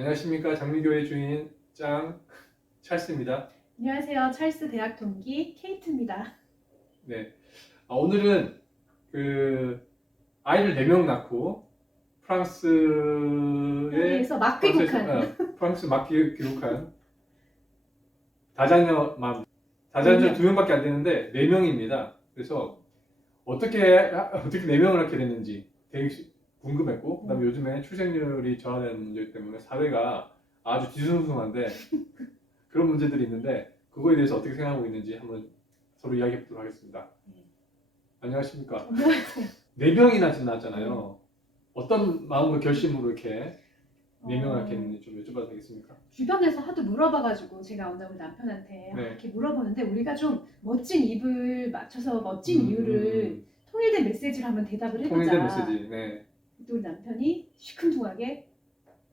안녕하십니까. 장미교회 주인 짱 찰스입니다. 안녕하세요. 찰스 대학 동기 케이트입니다. 네. 오늘은 아이를 4명 낳고 여기에서 막 귀국한 프랑스 막 귀국한 다자녀 2명밖에 안 되는데 4명입니다. 그래서 어떻게 4명을 낳게 됐는지 되게 궁금했고, 그다음에 요즘에 출생률이 저하되는 문제 때문에 사회가 아주 뒤숭숭한데 그런 문제들이 있는데 그거에 대해서 어떻게 생각하고 있는지 한번 서로 이야기해 보도록 하겠습니다. 안녕하십니까? 안녕하세요. 4명이나 지금 낳았잖아요. 어떤 마음과 결심으로 이렇게 4명을 낳게 됐는지 좀 여쭤봐도 되겠습니까? 주변에서 하도 물어봐가지고 제가 오늘 우리 남편한테 네. 이렇게 물어보는데 우리가 좀 멋진 입을 맞춰서 멋진 이유를 통일된 메시지로 한번 대답을 해보자. 통일된 메시지. 네. 또 우리 남편이 시큰둥하게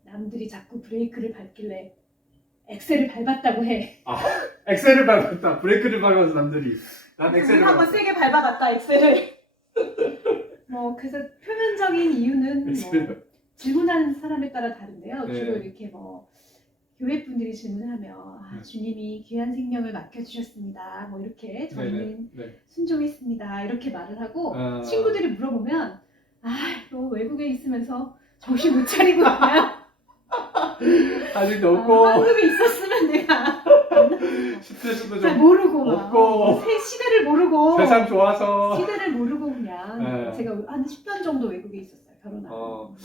남들이 자꾸 브레이크를 밟길래 엑셀을 밟았다고 해. 엑셀을 밟았다. 브레이크를 밟아서 남들이. 난 엑셀을 한번 밟았다. 세게 밟아봤다 엑셀을. 그래서 표면적인 이유는 엑셀을 질문하는 사람에 따라 다른데요. 네. 주로 이렇게 교회 분들이 질문하면 주님이 귀한 생명을 맡겨주셨습니다. 이렇게 저희는 네. 순종했습니다. 이렇게 말을 하고 친구들이 물어보면 너 외국에 있으면서 정신 못 차리고 있냐? 아직도 없고 한국에 있었으면 내가 10대에서도 잘 좀 모르고 없고 새 시대를 모르고 세상 좋아서 시대를 모르고 그냥 네. 제가 한 10년 정도 외국에 있었어요. 결혼하고.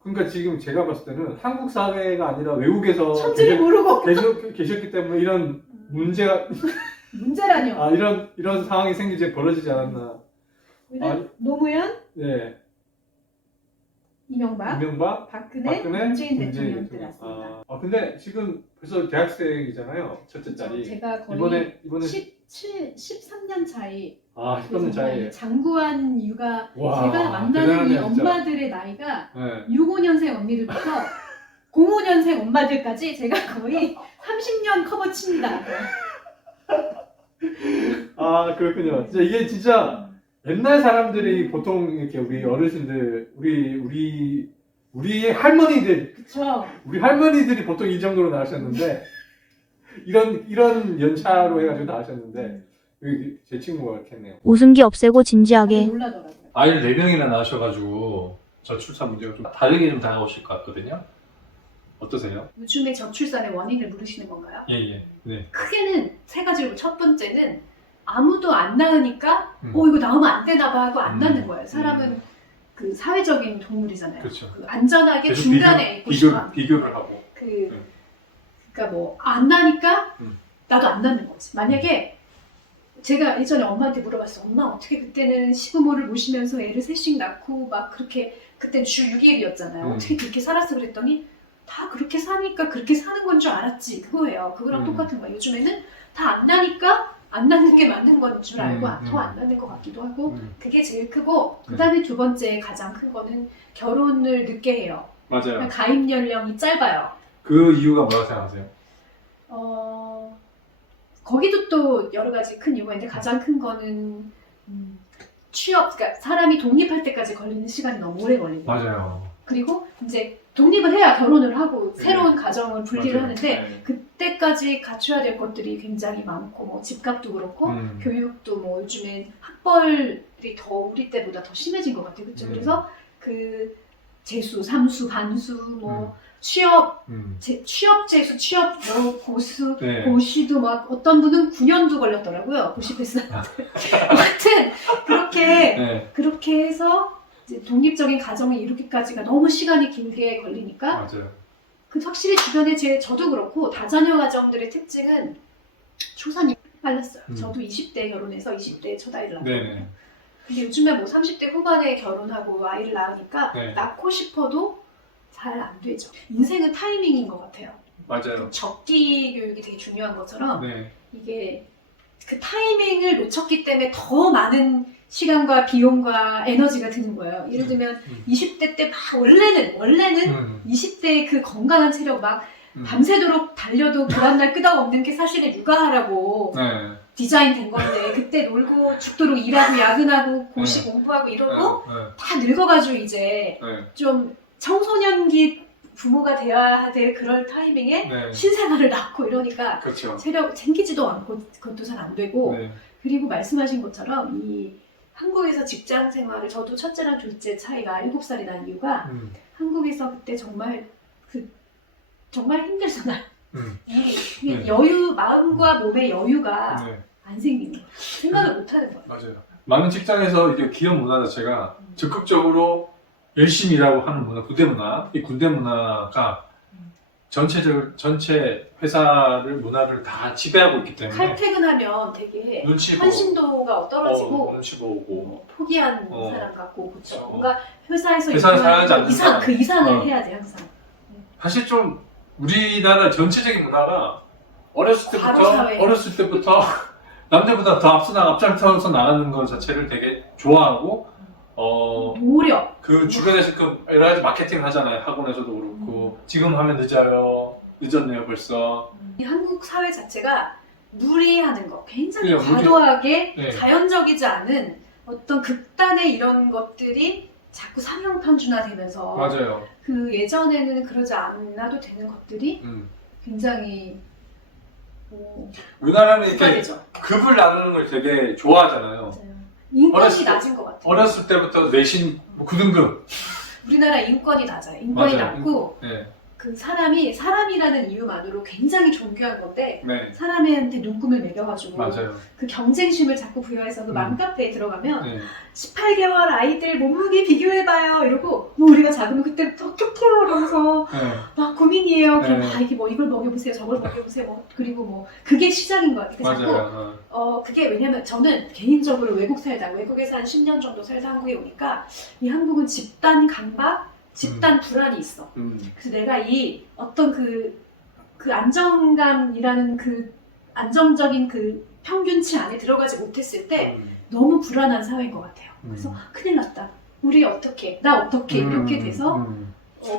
그러니까 지금 제가 봤을 때는 한국 사회가 아니라 외국에서 천지를 모르고 계셨기 때문에 이런 문제가 문제라뇨. 이런 상황이 벌어지지 않았나. 노무현, 네. 이명박, 박근혜, 문재인 대통령들 왔습니다. 근데 지금 벌써 대학생이잖아요. 첫째 딸이. 제가 거의 이번에 13년 차이. 13년 차이. 장구한 육아. 와, 제가 만나는 대단하네, 이 엄마들의 나이가 네. 65년생 언니들부터 05년생 엄마들까지 제가 거의 30년 커버 칩니다. 그렇군요. 이게 진짜 옛날 사람들이 보통 이렇게 우리 어르신들, 우리 할머니들, 그쵸. 우리 할머니들이 보통 이 정도로 나으셨는데 이런 연차로 해가지고 나으셨는데 여기 제 친구가 이렇게 했네요. 웃음기 없애고 진지하게. 놀라더라고요. 아이를 4명이나 낳으셔가지고 저출산 문제가 좀 다르게 좀 다가오실 것 같거든요. 어떠세요? 요즘에 저출산의 원인을 물으시는 건가요? 예. 네. 크게는 3가지로, 첫 번째는 아무도 안 낳으니까 음. 이거 낳으면 안 되나 봐 하고 안 낳는 거예요. 사람은 그 사회적인 동물이잖아요. 그렇죠. 안전하게 계속 중간에 있고 싶어. 비교를 하고. 그러니까 안 나니까 음. 나도 안 낳는 거지. 만약에 제가 예전에 엄마한테 물어봤어. 엄마 어떻게 그때는 시부모를 모시면서 애를 셋씩 낳고 막 그렇게, 그때는 주 6일이었잖아요. 어떻게 그렇게 살았어? 그랬더니 다 그렇게 사니까 그렇게 사는 건 줄 알았지. 그거예요. 그거랑 똑같은 거야. 요즘에는 다 안 나니까 안 낳는 게 맞는 건 줄 알고 더 안 낳는 것 같기도 하고. 그게 제일 크고, 그 다음에 두 번째 가장 큰 거는 결혼을 늦게 해요. 맞아요. 가입 연령이 짧아요. 그 이유가 뭐라고 생각하세요? 거기도 또 여러 가지 큰 이유가 있는데 가장 큰 거는 취업, 그러니까 사람이 독립할 때까지 걸리는 시간이 너무 오래 걸리는 거예요. 맞아요. 그리고 이제 독립을 해야 결혼을 하고 새로운 가정을 분리를 맞아요. 하는데 그때까지 갖춰야 될 것들이 굉장히 많고 집값도 그렇고 교육도 요즘엔 학벌이 더 우리 때보다 더 심해진 것 같아요. 그렇죠? 그래서 그 재수, 삼수, 반수, 취업, 취업 재수, 취업 고수, 고시도 막 어떤 분은 9년도 걸렸더라고요. 고시패스. 하여튼 그렇게 해서 이제 독립적인 가정을 이루기까지가 너무 시간이 길게 걸리니까. 맞아요. 확실히 주변에 저도 그렇고 다자녀 가정들의 특징은 초산이 빨랐어요. 저도 20대 결혼해서 20대에 첫 아이를 낳았거든요. 근데 요즘에 30대 후반에 결혼하고 아이를 낳으니까 낳고 싶어도 잘 안 되죠. 인생은 타이밍인 것 같아요. 맞아요. 적기 교육이 되게 중요한 것처럼 이게 그 타이밍을 놓쳤기 때문에 더 많은 시간과 비용과 에너지가 드는 거예요. 예를 들면 20대 때 막 원래는 20대의 그 건강한 체력 막 밤새도록 달려도 불안날 끄덕없는 게 사실은 육아하라고 디자인된 건데 그때 놀고 죽도록 일하고 야근하고 고시 공부하고 이러고 다 늙어가지고 이제 좀 청소년기 부모가 되어야 될 그럴 타이밍에 네. 신생아를 낳고 이러니까 그렇죠. 체력 챙기지도 않고 그것도 잘 안 되고 네. 그리고 말씀하신 것처럼 이 한국에서 직장 생활을 저도 첫째랑 둘째 차이가 7살이 난 이유가 한국에서 그때 정말 정말 힘들잖아요. 이 네. 여유 마음과 몸의 여유가 네. 안 생기는 거예요. 생각을 못 하는 거예요. 맞아요. 많은 직장에서 이게 기업 문화 자체가 적극적으로 열심히 일하고 하는 문화, 군대 문화, 이 군대 문화가 전체 회사를 문화를 다 지배하고 있기 때문에 칼퇴근하면 되게 눈치 보고 헌신도가 떨어지고 눈치 보고 포기한 어. 사람 같고 그렇죠. 어. 뭔가 회사에서 회사에 살아야지 일하는 않는 이상 사람. 그 이상을 어. 해야 돼 항상. 사실 좀 우리나라 전체적인 문화가 과로 사회. 어렸을 때부터 남들보다 더 앞장서서 나가는 것 자체를 되게 좋아하고 노력. 그 주변에서 그 여러 가지 마케팅을 하잖아요. 학원에서도 그렇고 지금 하면 늦었네요 벌써. 이 한국 사회 자체가 무리하는 거, 굉장히 그냥 무리- 과도하게 네. 자연적이지 않은 어떤 극단의 이런 것들이 자꾸 상형 편준화되면서 맞아요. 그 예전에는 그러지 않아도 되는 것들이 굉장히 우리나라는 이렇게 국가되죠. 급을 나누는 걸 되게 좋아하잖아요. 맞아요. 인권이 어렸을 때- 낮은 것 같아요. 어렸을 때부터 내신 9등급. 우리나라 인권이 낮아요. 인권이 맞아요. 낮고 네. 그 사람이라는 이유만으로 굉장히 존귀한 건데 네. 사람한테 눈금을 매겨가지고 맞아요. 그 경쟁심을 자꾸 부여해서 그 맘카페에 들어가면 네. 18개월 아이들 몸무게 비교해봐요 이러고 뭐 우리가 작으면 그때부터 어떡해요 이러면서 네. 막 고민이에요. 그럼 네. 이게 뭐 이걸 먹여보세요 저걸 먹여보세요 뭐 그리고 뭐 그게 시작인 것 같아요. 자꾸 맞아요. 그게 왜냐면 저는 개인적으로 외국에서 한 10년 정도 살다 한국에 오니까 이 한국은 집단 강박, 집단 불안이 있어. 그래서 내가 이 어떤 그 안정감이라는 그 안정적인 그 평균치 안에 들어가지 못했을 때 너무 불안한 사회인 것 같아요. 그래서 큰일 났다. 우리 어떻게, 나 어떻게 이렇게 돼서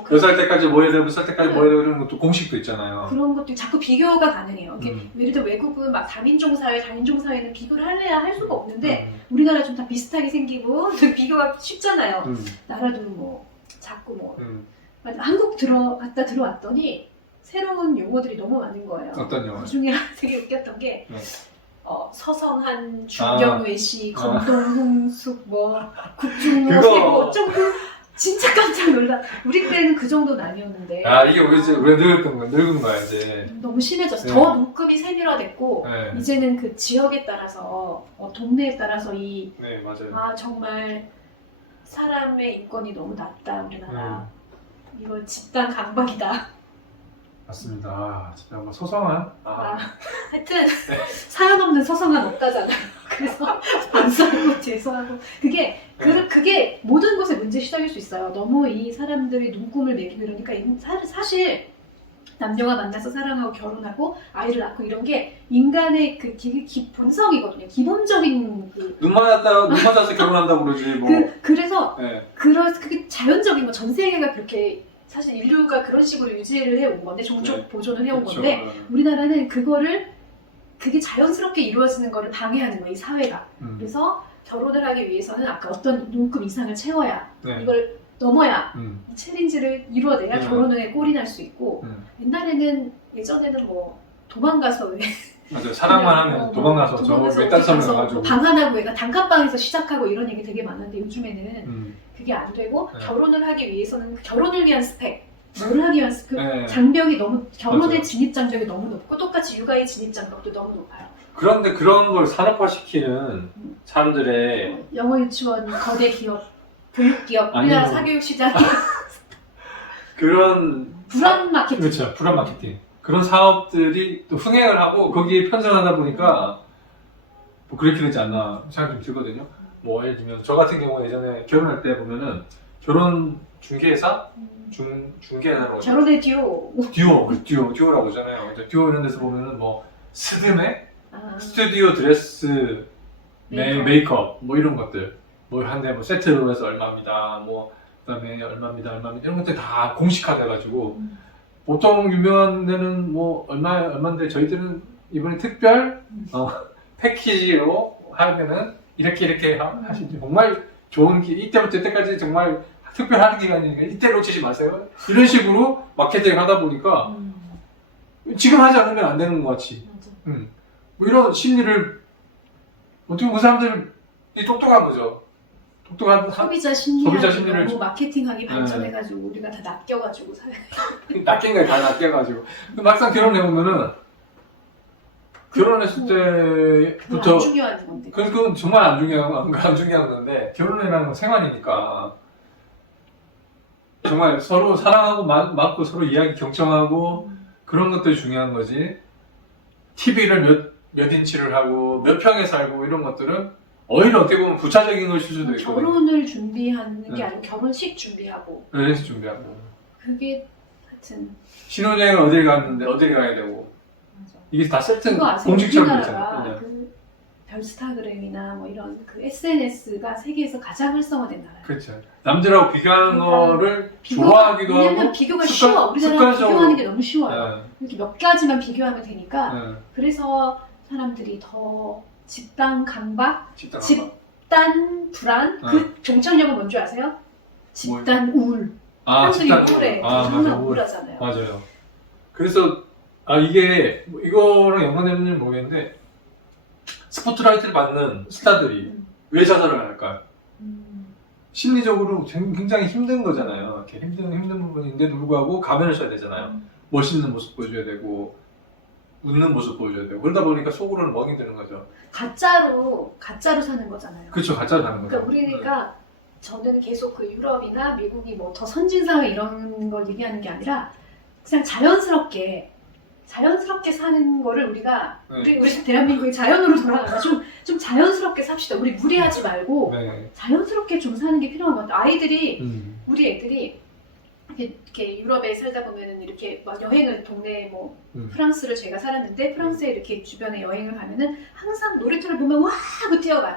몇 살 때까지 뭐 해야 되고 몇 살 때까지 뭐 해야 되고 이런 것도 공식도 있잖아요. 그런 것도 자꾸 비교가 가능해요. 이게 예를 들어 외국은 막 다민족 사회는 비교를 할래야 할 수가 없는데 우리나라 좀 다 비슷하게 생기고 비교가 쉽잖아요. 나라도 뭐 자꾸 뭐 한국 갔다 들어왔더니 새로운 용어들이 너무 많은 거예요. 어떤 영화? 그 중에 되게 웃겼던 게 네. 서성한, 중경외시, 건동홍숙, 뭐 국중노, 그거- 뭐 어쩌고 진짜 깜짝 놀라. 우리 때는 그 정도는 아니었는데 이게 우리가 늙은 거야 이제. 너무 심해졌어. 네. 더 눈급이 세밀화됐고 네. 이제는 그 지역에 따라서 동네에 따라서 네 맞아요. 정말 사람의 인권이 너무 낮다 우리나라. 이거 집단 강박이다. 맞습니다. 진짜 뭐 소성한. 하여튼 사연 없는 서성한 없다잖아요. 그래서 반성하고 죄송하고 그게 모든 것의 문제 시작일 수 있어요. 너무 이 사람들이 눈금을 매기고 이러니까 사실 남녀가 만나서 사랑하고 결혼하고 아이를 낳고 이런 게 인간의 그 본성이거든요. 기본적인 눈 맞아서 결혼한다고 그러지 뭐. 그래서 네. 그게 자연적인 거 전 세계가 그렇게 사실 인류가 그런 식으로 유지를 해온 건데 종족 네. 보존을 해온 그렇죠. 건데 우리나라는 그게 자연스럽게 이루어지는 거를 방해하는 거예요, 이 사회가. 그래서 결혼을 하기 위해서는 아까 어떤 눈금 이상을 채워야 네. 이걸 넘어야 이 챌린지를 이루어내야 결혼에 꼴이 날 수 있고 예전에는 뭐 도망가서 맞아요. 사랑만 하면 도망가서 저 외딴 섬에 가가지고. 방 하나 구해가 단칸방에서 시작하고 이런 얘기 되게 많은데 요즘에는 그게 안 되고 네. 결혼을 하기 위해서는 결혼을 위한 스펙, 뭘 하기 위한 스펙, 네. 장벽이 너무 결혼의 맞아요. 진입 장벽이 너무 높고 똑같이 육아의 진입 장벽도 너무 높아요. 그런데 그런 걸 산업화시키는 사람들의 영어 유치원, 거대 기업, 교육 기업, 우리나라 아니요. 사교육 시장이 그런 불안 마케팅. 그렇죠. 불안 마케팅. 그런 사업들이 또 흥행을 하고 거기에 편성하다 보니까 뭐 그렇게 되지 않나 생각이 좀 들거든요. 뭐 예를 들면 저 같은 경우 예전에 결혼할 때 보면은 결혼 중개사? 중개사라고 하죠. 결혼의 듀오. 듀오라고 하잖아요. 이제 듀오 이런 데서 보면은 뭐 스드메, 아, 스튜디오 드레스, 메이크업. 메이크업 뭐 이런 것들 뭐 한 대 뭐 세트로 해서 얼마입니다. 뭐 그다음에 얼마입니다. 이런 것들 다 공식화돼가지고 보통 유명한 데는 뭐 얼마인데 저희들은 이번에 특별 패키지로 하면은 이렇게 하시지 정말 좋은 이때부터 이때까지 정말 특별 할인 기간이니까 이때 놓치지 마세요. 이런 식으로 마케팅 하다 보니까 지금 하지 않으면 안 되는 것 같이. 맞아. 뭐 이런 심리를 어떻게 보면 그 사람들이 똑똑한 거죠. 똑똑한 소비자 심리를 소비자 심리를 너무 마케팅하기 발전해가지고 우리가 다 낚여가지고 낚인 거에 다 낚여가지고 막상 결혼해보면은 결혼했을 때부터 안 중요한 건데. 그건 정말 안 중요한 건데 결혼이라는 건 생활이니까 정말 서로 사랑하고 맞고 서로 이야기 경청하고 그런 것들이 중요한 거지. TV를 몇 인치를 하고 몇 평에 살고 이런 것들은 오히려 어떻게 보면 부차적인 것일 수도 있거든요. 결혼을 준비하는 게 아니고 결혼식 준비하고 그래서 준비하고 그게 하여튼 신혼여행을 어딜 갔는데 어딜 가야 되고 맞아. 이게 다 세트 그거 아세요? 공식처럼 우리나라가 있잖아요. 그 별스타그램이나 뭐 이런 그 SNS가 세계에서 가장 활성화된 나라예요. 그렇죠. 남들하고 비교하는 거를 좋아하기도 왜냐면 하고 비교가 쉬워. 우리나라 습관적으로. 비교하는 게 너무 쉬워요. 네. 이렇게 몇 가지만 비교하면 되니까 네. 그래서 사람들이 더 집단 강박, 집단 집단 불안, 그 종착역은 뭔지 아세요? 집단 우울. 사람들이 우울해. 정말 맞아, 우울하잖아요. 맞아요. 그래서 이게 이거랑 연관되는지 모르겠는데 스포트라이트를 받는 스타들이 왜 자살을 할까요? 심리적으로 굉장히 힘든 거잖아요. 이렇게 힘든 부분인데도 불구하고 가면을 써야 되잖아요. 멋있는 모습 보여줘야 되고 웃는 모습 보여줘야 되고 그러다 보니까 속으로는 멍이 드는 거죠. 가짜로 사는 거잖아요. 그렇죠. 가짜로 사는 거죠. 그러니까 우리가 저는 계속 그 유럽이나 미국이 뭐 더 선진사회 이런 걸 얘기하는 게 아니라 그냥 자연스럽게 사는 거를 우리가 우리 대한민국이 자연으로 돌아가서 좀 자연스럽게 삽시다. 우리 무리하지 말고 네. 자연스럽게 좀 사는 게 필요한 것 같아요. 우리 애들이 이렇게 유럽에 살다 보면은 이렇게 막 여행을 동네 뭐 프랑스를 제가 살았는데 프랑스에 이렇게 주변에 여행을 가면은 항상 놀이터를 보면 와 하고 뛰어가요.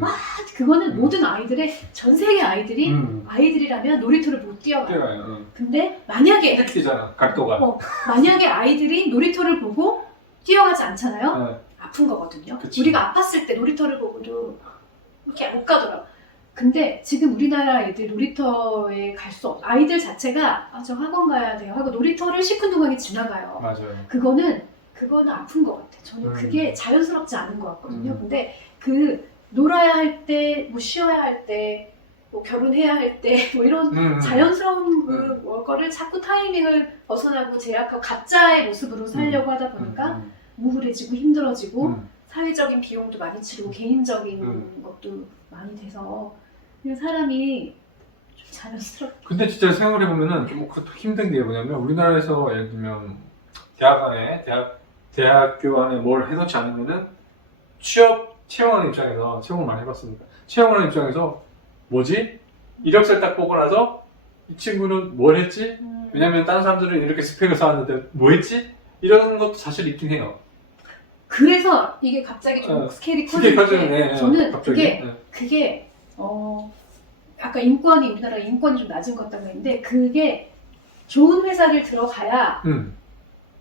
와 그거는 모든 아이들의 전 세계 아이들이 아이들이라면 놀이터를 못 뛰어가요. 근데 만약에 뛰잖아 각도가. 만약에 아이들이 놀이터를 보고 뛰어가지 않잖아요. 네. 아픈 거거든요. 그치. 우리가 아팠을 때 놀이터를 보고도 이렇게 못 가더라고. 근데 지금 우리나라 애들 놀이터에 갈 수 없어. 아이들 자체가 저 학원 가야 돼요 하고 놀이터를 시큰둥하게 지나가요. 맞아요. 그거는 아픈 것 같아. 저는 그게 자연스럽지 않은 것 같거든요. 근데 그 놀아야 할 때, 뭐 쉬어야 할 때, 뭐 결혼해야 할 때, 뭐 이런 자연스러운 거를 자꾸 타이밍을 벗어나고 제약하고 가짜의 모습으로 살려고 하다 보니까 우울해지고 힘들어지고 사회적인 비용도 많이 치르고 개인적인 것도 많이 돼서 그냥 사람이 좀 자연스럽게. 근데 진짜 생각해보면은 좀 힘든 게 뭐냐면 우리나라에서 예를 들면 대학교 안에 뭘 해놓지 않으면은 채용하는 입장에서 채용을 많이 해봤습니다. 채용하는 입장에서 뭐지? 이력서를 딱 보고 나서 이 친구는 뭘 했지? 왜냐면 다른 사람들은 이렇게 스펙을 쌓았는데 뭐 했지? 이런 것도 사실 있긴 해요. 그래서 이게 갑자기 좀 스케일이 그게 커지는데 저는 갑자기? 그게 아까 우리나라 인권이 좀 낮은 것 같다고 했는데 그게 좋은 회사를 들어가야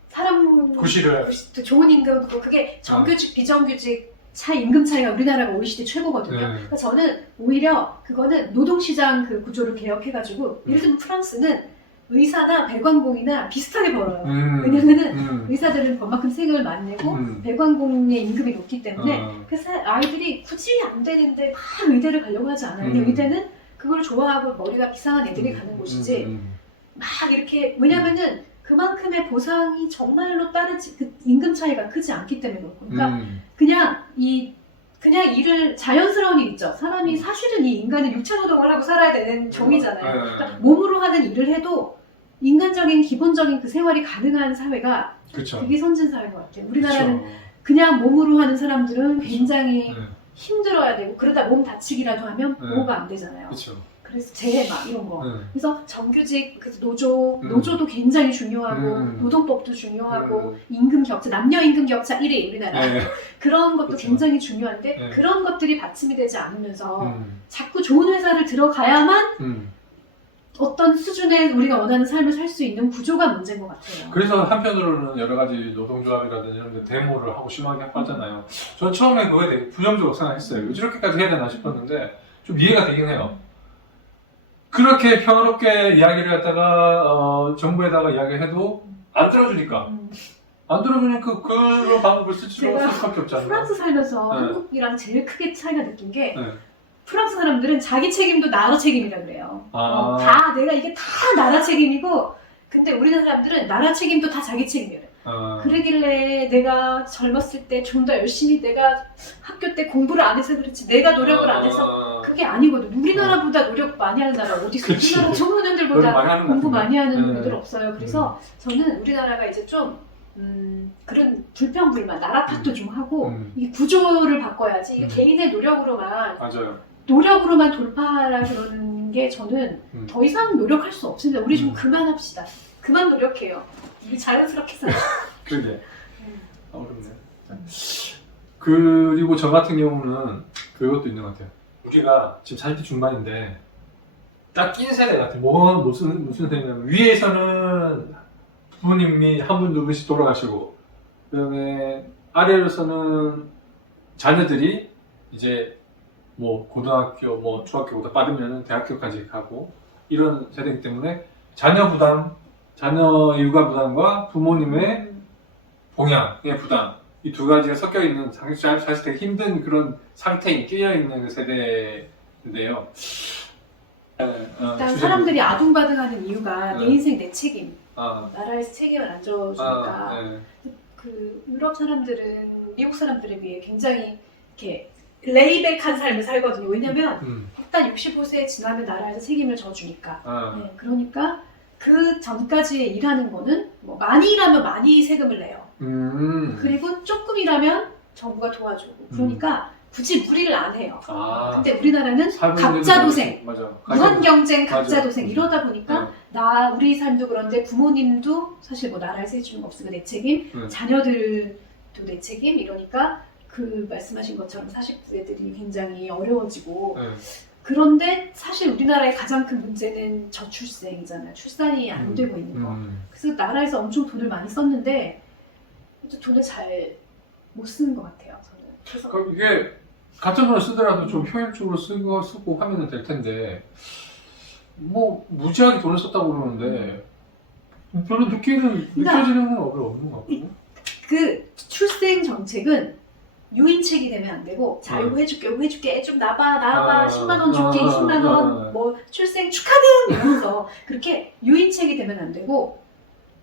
사람 구실을 좋은 임금 그게 정규직 비정규직 임금 차이가 우리나라가 OECD 최고거든요. 그러니까 저는 오히려 그거는 노동시장 그 구조를 개혁해가지고 예를 들면 프랑스는 의사나 배관공이나 비슷하게 벌어요. 왜냐면은 의사들은 그만큼 세금을 많이 내고 배관공의 임금이 높기 때문에 그래서 아이들이 굳이 안 되는데 막 의대를 가려고 하지 않아요. 근데 의대는 그걸 좋아하고 머리가 이상한 애들이 가는 곳이지 막 이렇게 왜냐면은 그만큼의 보상이 정말로 따르지 그 임금 차이가 크지 않기 때문에 그렇고 그러니까 그냥 일을 자연스러운 일 있죠. 사람이 사실은 이 인간은 육체 노동을 하고 살아야 되는 종이잖아요. 그러니까 몸으로 하는 일을 해도 인간적인 기본적인 그 생활이 가능한 사회가 그쵸. 되게 선진 사회인 것 같아요. 우리나라는 그냥 몸으로 하는 사람들은 굉장히 힘들어야 되고 그러다 몸 다치기라도 하면 보호가 안 되잖아요. 그쵸. 그래서 재해 막 이런 거. 그래서 정규직, 노조도 굉장히 중요하고 노동법도 중요하고 임금 격차, 남녀 임금 격차 1위 우리나라. 그런 것도 그쵸. 굉장히 중요한데 그런 것들이 받침이 되지 않으면서 자꾸 좋은 회사를 들어가야만 어떤 수준의 우리가 원하는 삶을 살 수 있는 구조가 문제인 것 같아요. 그래서 한편으로는 여러 가지 노동조합이라든지 이런 데 데모를 하고 심하게 하잖아요. 저는 처음에 그거에 대해 부정적으로 생각했어요. 이렇게까지 해야 되나 싶었는데 좀 이해가 되긴 해요. 그렇게 평화롭게 이야기를 갖다가 정부에다가 이야기를 해도 안 들어주니까 안 들어주니까 그런 방법을 쓸 제가 수밖에 없잖아요. 프랑스 살면서 네. 한국이랑 제일 크게 차이가 느낀 게 네. 프랑스 사람들은 자기 책임도 나라 책임이라 그래요. 아. 다 내가 이게 다 나라 책임이고 근데 우리나라 사람들은 나라 책임도 다 자기 책임이래. 그러길래 내가 젊었을 때 좀 더 열심히 내가 학교 때 공부를 안 해서 그렇지 내가 노력을 안 해서 그게 아니거든. 우리나라보다 노력 많이 하는 나라 어디 있어? 그치. 우리나라 청소년들보다 많이 하는 것 공부 같은데. 많이 하는 네. 애들 없어요. 그래서 저는 우리나라가 이제 좀 그런 불평불만 나라 탓도 좀 하고 이 구조를 바꿔야지 이게 개인의 노력으로만 맞아요. 돌파하라 그러는 게 저는 더 이상 노력할 수 없습니다. 우리 좀 그만합시다. 그만 노력해요. 우리 자연스럽게 살아. 그러게. 어렵네. 그리고 저 같은 경우는 그것도 있는 것 같아요. 우리가 지금 40대 중반인데 딱 낀 세대 같아요. 무슨 세대냐면 위에서는 부모님이 한 분 두 분씩 돌아가시고 그다음에 아래로서는 자녀들이 이제 뭐 고등학교, 뭐 중학교보다 빠르면 대학교까지 가고 이런 세대이기 때문에 자녀 부담, 자녀 육아 부담과 부모님의 봉양의 부담 이 두 가지가 섞여 있는 사실 되게 힘든 그런 상태에 끼어 있는 그 세대인데요. 일단 사람들이 아둥바둥하는 이유가 네. 내 인생 내 책임, 아, 나라에서 책임을 안 져주니까 네. 그 유럽 사람들은 미국 사람들에 비해 굉장히 이렇게 레이백한 삶을 살거든요. 왜냐면 일단 65세 지나면 나라에서 책임을 져주니까. 네, 그러니까 그 전까지 일하는 거는 뭐 많이 일하면 많이 세금을 내요. 그리고 조금 일하면 정부가 도와주고. 그러니까 굳이 무리를 안 해요. 근데 우리나라는 각자 도생, 무한 경쟁, 각자 도생 이러다 보니까 우리 삶도 그런데 부모님도 사실 뭐 나라에서 해주는 거 없으면 내 책임, 자녀들도 내 책임 이러니까 그 말씀하신 것처럼 40대들이 굉장히 어려워지고 그런데 사실 우리나라의 가장 큰 문제는 저출생이잖아요. 출산이 안 되고 있는 거. 그래서 나라에서 엄청 돈을 많이 썼는데 돈을 잘 못 쓰는 것 같아요. 저는. 그래서 이게 같은 돈을 쓰더라도 좀 효율적으로 쓰고 하면 될 텐데 뭐 무지하게 돈을 썼다고 그러는데 별로 느껴지는 건 없는 것 같고. 그 출생 정책은 유인책이 되면 안 되고 자 이거 해줄게 좀 나봐 10만 원 줄게 20만 원 뭐 출생 축하등 이러면서 그렇게 유인책이 되면 안 되고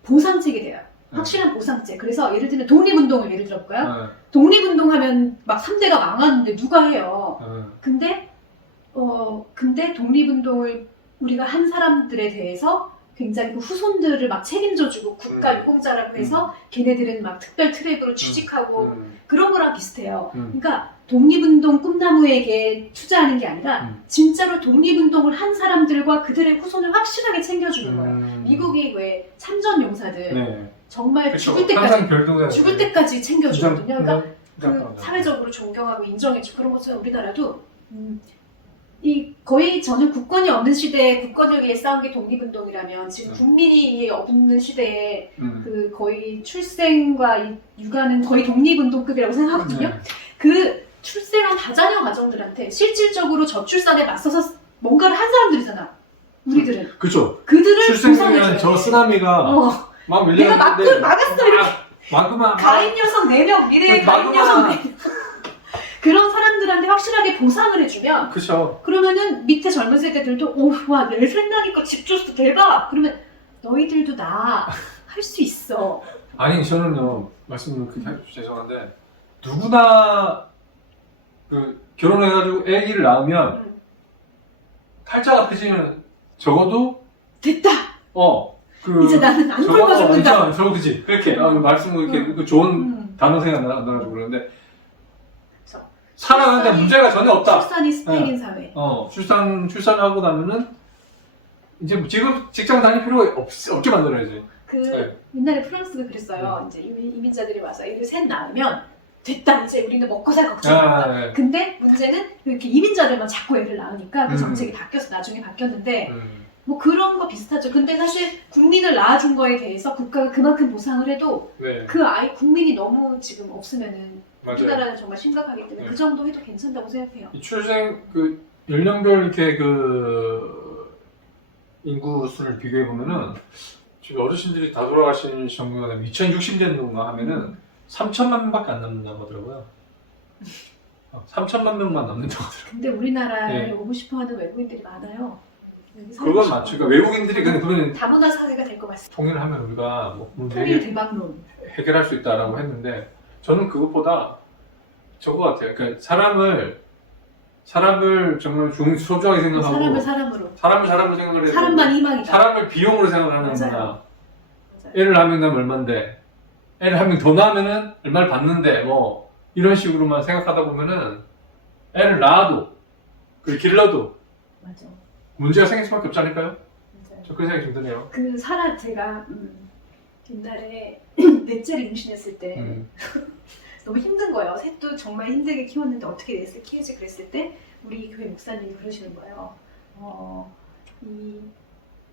보상책이 돼요. 확실한 보상책. 그래서 예를 들면 독립운동을 예를 들어볼까요? 독립운동하면 막 3대가 망하는데 누가 해요? 근데 독립운동을 우리가 한 사람들에 대해서 굉장히 그 후손들을 막 책임져주고 국가 유공자라고 해서 걔네들은 막 특별 트랙으로 취직하고 그런 거랑 비슷해요. 그러니까 독립운동 꿈나무에게 투자하는 게 아니라 진짜로 독립운동을 한 사람들과 그들의 후손을 확실하게 챙겨주는 거예요. 미국이 왜 참전용사들 정말 그쵸. 죽을 때까지 챙겨주거든요. 그러니까 그 사회적으로 존경하고 인정해주고 그런 것처럼 우리나라도 이 거의 저는 국권이 없는 시대에 국권을 위해 싸운 게 독립운동이라면 지금 국민이 없는 시대에 그 거의 출생과 이 육아는 거의 독립운동급이라고 생각하거든요. 그 출생한 다자녀 가정들한테 실질적으로 저출산에 맞서서 뭔가를 한 사람들이잖아. 우리들은. 그렇죠. 그들을 출생되면 저 쓰나미가 막 밀려났는데 내가 막았어 이렇게. 가임 여성 4명 미래의 가임 여성 4명. 그런 사람들한테 확실하게 보상을 해주면 그쵸. 그러면은 밑에 젊은 세대들도 와 내 생나니까 집 줬어 대박 그러면 너희들도 나 할 수 있어. 아니 저는요 말씀을 그렇게 하셔서 죄송한데 누구나 그 결혼해가지고 아기를 낳으면 팔자가 펴지면 적어도 됐다. 이제 나는 안 굶어 죽는다. 저거 그지. 그렇게 말씀을 이렇게 좋은 단어 생각 안 나가지고 그러는데 살아가는데 문제가 전혀 없다. 출산이 스펙인 사회. 출산하고 나면은 이제 직장 다닐 필요가 없게 만들어야지. 옛날에 프랑스가 그랬어요. 이제 이민자들이 와서 애를 셋 낳으면 됐다. 이제 우리는 먹고 살 걱정 없다. 근데 문제는 이렇게 이민자들만 자꾸 애를 낳으니까 그 정책이 바뀌어서 나중에 바뀌었는데 뭐 그런 거 비슷하죠. 근데 사실 국민을 낳아준 거에 대해서 국가가 그만큼 보상을 해도 그 아이 국민이 너무 지금 없으면은 우리나라는 정말 심각하기 때문에 그 정도 해도 괜찮다고 생각해요. 이 출생 그 연령별 이렇게 인구 수를 비교해 보면은 지금 어르신들이 다 돌아가신 정도가 2060년도인가 하면은 3천만 명밖에 안 남는다고 하더라고요. 3천만 명만 남는다고 하더라고요. 근데 우리나라에 네. 오고 싶어하는 외국인들이 많아요. 여기 살고 그건 싶어. 맞죠. 그러니까 외국인들이 그러면 다문화 사회가 될 것 같습니다. 통일을 하면 우리가 뭐 통일 문제를 대박론. 해결할 수 있다라고 했는데 저는 그것보다 저거 같아요. 그러니까 사람을 정말 소중하게 생각하고 사람을 사람으로. 사람을 생각을 해서 사람만 희망이다. 사람을 비용으로 생각하는 맞아요. 문화. 맞아요. 애를 하면 난 얼만데 애를 한 명 더 낳으면은 얼마를 받는데 뭐 이런 식으로만 생각하다 보면은 애를 낳아도 그걸 길러도 맞아. 문제가 생길 수밖에 없지 않을까요? 맞아요. 저 그런 생각이 좀 드네요. 그 제가 옛날에 넷째를 임신했을 때 너무 힘든 거예요. 셋도 정말 힘들게 키웠는데 어떻게 넷을 키우지 그랬을 때 우리 교회 목사님이 그러시는 거예요. 이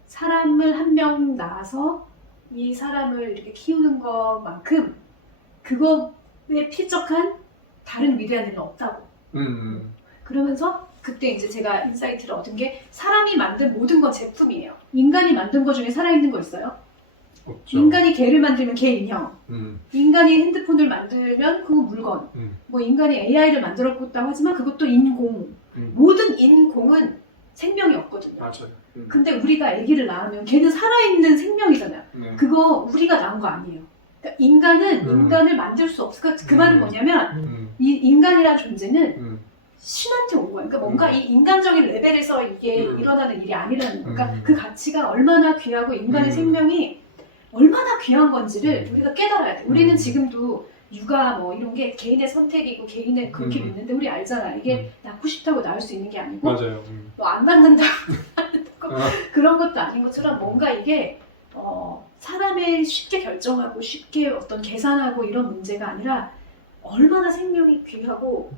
사람을 한 명 낳아서 이 사람을 이렇게 키우는 것만큼 그거에 필적한 다른 위대한 일은 없다고. 그러면서 그때 이제 제가 인사이트를 얻은 게 사람이 만든 모든 건 제품이에요. 인간이 만든 것 중에 살아있는 거 있어요? 없죠. 인간이 개를 만들면 개 인형, 음, 인간이 핸드폰을 만들면 그건 물건, 뭐 인간이 AI를 만들었다고 하지만 그것도 인공. 모든 인공은 생명이 없거든요. 맞아요. 근데 우리가 아기를 낳으면 걔는 살아있는 생명이잖아요. 네. 그거 우리가 낳은 거 아니에요. 그러니까 인간은 인간을 만들 수 없어. 그 말은 뭐냐면 이 인간이라는 존재는 신한테 온 거예요. 그러니까 뭔가 이 인간적인 레벨에서 이게 일어나는 일이 아니라는 거예요. 그러니까 그 가치가 얼마나 귀하고 인간의 생명이 얼마나 귀한 건지를 우리가 깨달아야 돼. 우리는 지금도 육아 뭐 이런 게 개인의 선택이고 개인의 그렇게 믿는데 우리 알잖아. 이게 낳고 싶다고 낳을 수 있는 게 아니고 맞아요. 뭐 안 낳는다고 그런 것도 아닌 것처럼 뭔가 이게 사람의 쉽게 결정하고 쉽게 어떤 계산하고 이런 문제가 아니라 얼마나 생명이 귀하고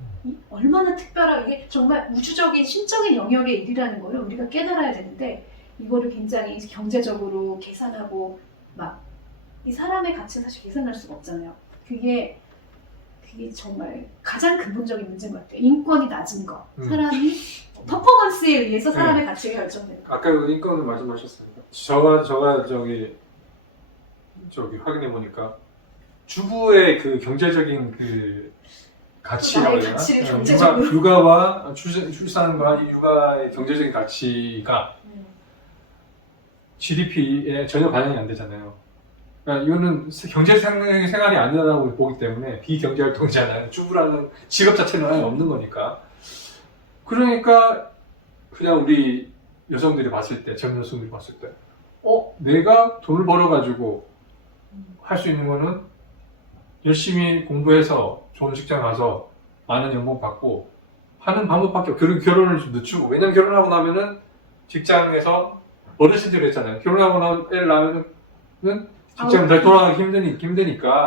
얼마나 특별하고 이게 정말 우주적인 신적인 영역의 일이라는 걸 우리가 깨달아야 되는데 이거를 굉장히 경제적으로 계산하고 막 이 사람의 가치는 사실 계산할 수가 없잖아요. 그게 정말 가장 근본적인 문제인 것 같아요. 인권이 낮은 거. 사람이 퍼포먼스에 의해서 사람의 가치가 결정되는 거. 아까 그 인권을 말씀하셨습니다. 저가 저기 확인해 보니까 주부의 그 경제적인 그 가치라고 나의 해야 되나? 가치를 경제적으로. 육아와 출산과 이 육아의 경제적인 가치가 GDP에 전혀 반영이 안 되잖아요. 그러니까 이거는 경제 생활이 아니라고 보기 때문에 비경제 활동이잖아요. 주부라는 직업 자체는 아예 없는 거니까. 그러니까 그냥 우리 여성들이 봤을 때, 젊은 여성들이 봤을 때, 내가 돈을 벌어가지고 할 수 있는 거는 열심히 공부해서 좋은 직장 가서 많은 연봉 받고 하는 방법밖에 없고 결혼을 좀 늦추고. 왜냐면 결혼하고 나면은 직장에서 어르신들이 했잖아요. 결혼하고 나면 애를 낳으면은 직장 잘 돌아가기 힘드니까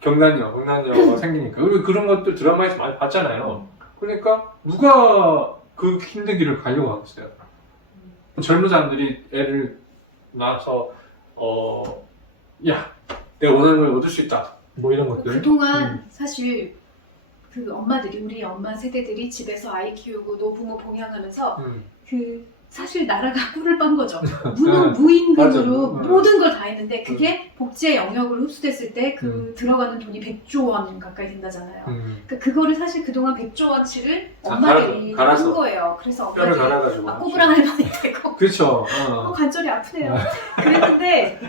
경단녀 생기니까. 그리고 그런 것들 드라마에서 많이 봤잖아요. 그러니까 누가 그 힘든 길을 가려고 하겠어요. 젊은 사람들이 애를 낳아서 야 내가 원하는 걸 얻을 수 있다 뭐 이런 것들. 그동안 사실 그 엄마들이 우리 엄마 세대들이 집에서 아이 키우고 노부모 봉양하면서 사실 나라가 꿀을 빤 거죠. 무임금으로 맞아. 모든 걸 다 했는데 그게 복지의 영역으로 흡수됐을 때 들어가는 돈이 100조 원 가까이 된다잖아요. 그러니까 그거를 사실 그동안 100조 원치를 엄마들이 한 거예요. 그래서 뼈를 엄마들이 갈아가지고. 막 꼬부랑 할머니 되고 그렇죠. 관절이 아프네요. 그랬는데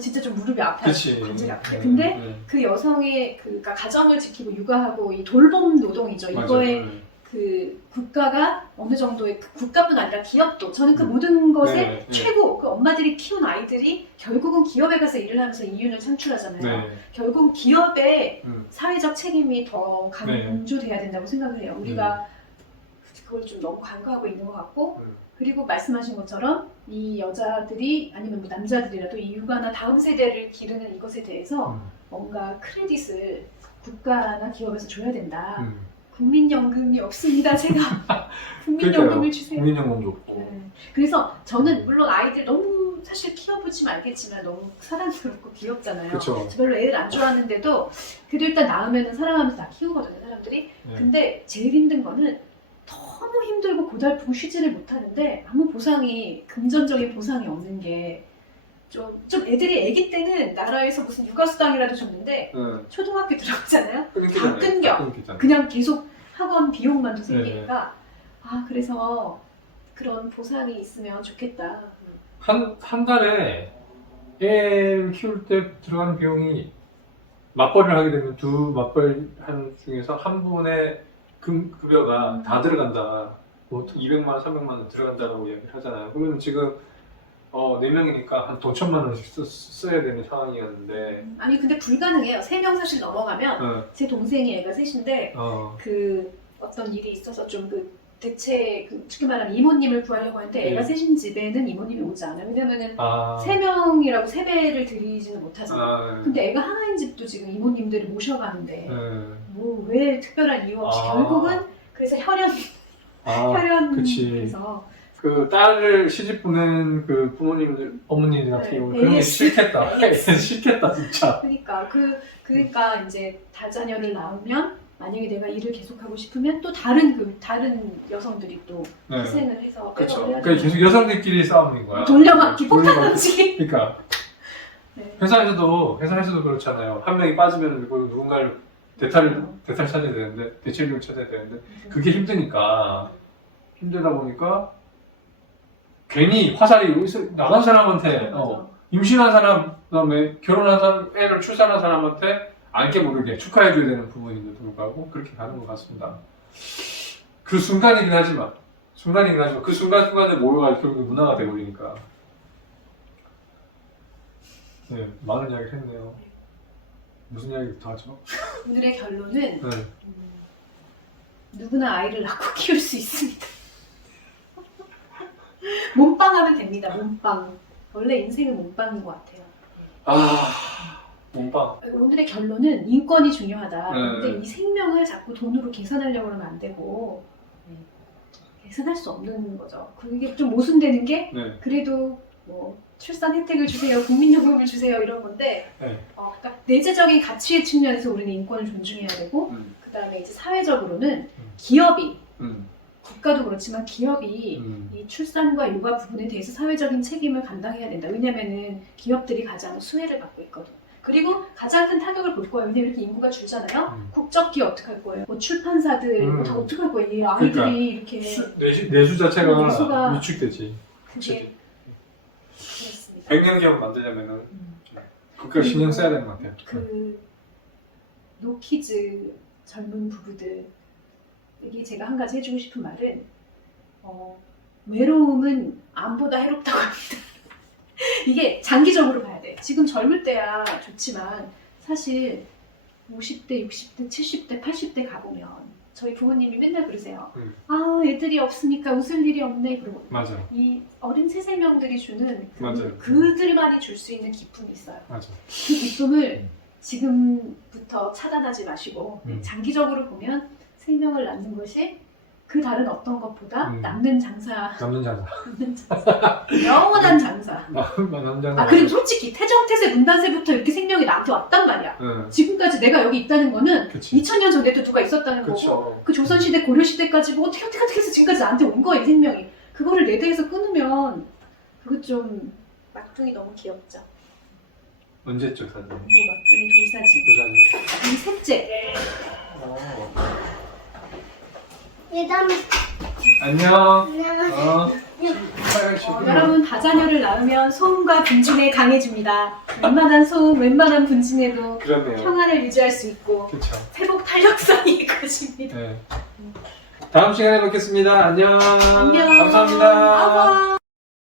진짜 좀 무릎이 아파요. 그치. 관절이 아파요. 근데 그 여성의 그러니까 가정을 지키고 육아하고 이 돌봄 노동이죠. 이거에 그 국가가 어느 정도의 국가뿐 아니라 기업도 저는 그 모든 것의 최고 그 엄마들이 키운 아이들이 결국은 기업에 가서 일을 하면서 이윤을 창출하잖아요. 결국 기업의 사회적 책임이 더 강조돼야 된다고 생각을 해요. 우리가 그걸 좀 너무 간과하고 있는 것 같고 그리고 말씀하신 것처럼 이 여자들이 아니면 뭐 남자들이라도 이 육아나 다음 세대를 기르는 이것에 대해서 뭔가 크레딧을 국가나 기업에서 줘야 된다. 국민연금이 없습니다. 제가 국민연금을 주세요. 국민연금도 없고. 네. 그래서 저는 물론 아이들 너무 사실 키워보시면 알겠지만 너무 사랑스럽고 귀엽잖아요. 그쵸. 별로 애를 안 좋아하는데도 그래도 일단 낳으면 사랑하면서 다 키우거든요, 사람들이. 근데 제일 힘든 거는 너무 힘들고 고달프고 쉬지를 못하는데 아무 보상이 금전적인 보상이 없는 게 좀 애들이 아기 때는 나라에서 무슨 육아수당이라도 줬는데 응. 초등학교 들어가잖아요. 끊기잖아요. 다 끊겨. 끊기잖아요. 그냥 계속 학원 비용만 더 네. 생기니까 아 그래서 그런 보상이 있으면 좋겠다. 한 달에 애 키울 때 들어가는 비용이 맞벌이를 하게 되면 두 맞벌 한 중에서 한 분의 급여가 다 들어간다. 뭐 200만 원, 300만 원 들어간다고 이야기를 하잖아요. 그러면 지금 4명이니까 한 돈 1,000만 원씩 써야 되는 상황이었는데 아니 근데 불가능해요. 3명 사실 넘어가면 제 동생이 애가 셋인데 그 어떤 일이 있어서 좀 그 대체 쉽게 말하면 이모님을 구하려고 하는데 애가 네. 셋인 집에는 이모님이 오지 않아요. 왜냐면은 아, 3명이라고 세배를 드리지는 못하잖아요. 아, 근데 애가 하나인 집도 지금 이모님들을 모셔가는데 네. 뭐 왜 특별한 이유 없이 아. 결국은 그래서 그치. 혈연에서 그 딸을 시집 보낸 그 부모님들, 어머니들 같은 네, 경우는 그런 게 AS. 싫겠다. 싫겠다, 진짜. 그러니까 이제 다자녀를 낳으면 만약에 내가 일을 계속하고 싶으면 또 다른 여성들이 또 네. 희생을 해서 그렇죠. 빼먹어야 그러니까 계속 여성들끼리 싸움인 거야. 돌려막기 돌려막기. 폭탄지. 그러니까 네. 회사에서도 그렇잖아요. 한 명이 빠지면 누군가를 대탈 찾아야 되는데 대체력을 찾아야 되는데 그게 힘들다 보니까 괜히 화살이 나간 사람한테 맞아. 임신한 사람 그다음에 결혼한 사람 애를 출산한 사람한테 알게 모르게 축하해줘야 되는 부모님들도 불구하고 그렇게 가는 것 같습니다. 그 순간이긴 하지만 그 순간순간에 모여가 결국 문화가 돼버리니까 네 많은 이야기를 했네요. 무슨 이야기부터 하죠? 오늘의 결론은 네. 누구나 아이를 낳고 키울 수 있습니다. 몸빵하면 됩니다. 몸빵. 원래 인생은 몸빵인 것 같아요. 몸빵. 오늘의 결론은 인권이 중요하다. 네. 근데 이 생명을 자꾸 돈으로 계산하려고 하면 안 되고 계산할 수 없는 거죠. 그게 좀 모순되는 게 네. 그래도 뭐 출산 혜택을 주세요, 국민요금을 주세요 이런 건데 네. 그러니까 내재적인 가치의 측면에서 우리는 인권을 존중해야 되고 그 다음에 이제 사회적으로는 기업이 국가도 그렇지만 기업이 이 출산과 육아 부분에 대해서 사회적인 책임을 감당해야 된다. 왜냐면은 기업들이 가장 수혜를 받고 있거든. 그리고 가장 큰 타격을 볼 거예요. 왜냐면 이렇게 인구가 줄잖아요. 국적기업 어떻게 할 거예요? 뭐 출판사들 뭐 다 어떻게 할 거예요? 이 아이들이 그러니까 이렇게 내수 자체가 내수가 위축되지. 그게 그렇습니다. 100년 기업 만들려면은 국가 신경 써야 되는 것 같아요. 그 노키즈 젊은 부부들 에게 제가 한 가지 해주고 싶은 말은 외로움은 암보다 해롭다고 합니다. 이게 장기적으로 봐야 돼. 지금 젊을 때야 좋지만 사실 50대, 60대, 70대, 80대 가보면 저희 부모님이 맨날 그러세요. 아 애들이 없으니까 웃을 일이 없네. 그러고 맞아. 이 어린 새생명들이 주는 맞아요. 그들만이 줄 수 있는 기쁨이 있어요. 맞아. 그 기쁨을 지금부터 차단하지 마시고 장기적으로 보면 생명을 낳는 것이 그 다른 어떤 것보다 남는 장사, 남는 자자. 영원한 장사. 남는 자자. 그리고 솔직히 태정태세 문단세부터 이렇게 생명이 나한테 왔단 말이야. 지금까지 내가 여기 있다는 거는 그치. 2000년 전에도 누가 있었다는 거고 그쵸. 그 조선시대 고려시대까지 뭐 어떻게 해서 지금까지 나한테 온 거야 이 생명이. 그거를 내 대에서 끊으면 그거 좀 막둥이 너무 귀엽죠. 언제적 사진? 뭐 막둥이 돌사진. 그 사진. 이 셋째. 일단 안녕. 여러분 다자녀를 낳으면 소음과 분진에 강해집니다. 웬만한 소음, 웬만한 분진에도 그렇네요. 평안을 유지할 수 있고 그쵸. 회복 탄력성이 커집니다. 네. 다음 시간에 뵙겠습니다. 안녕. 안녕. 감사합니다. 아와.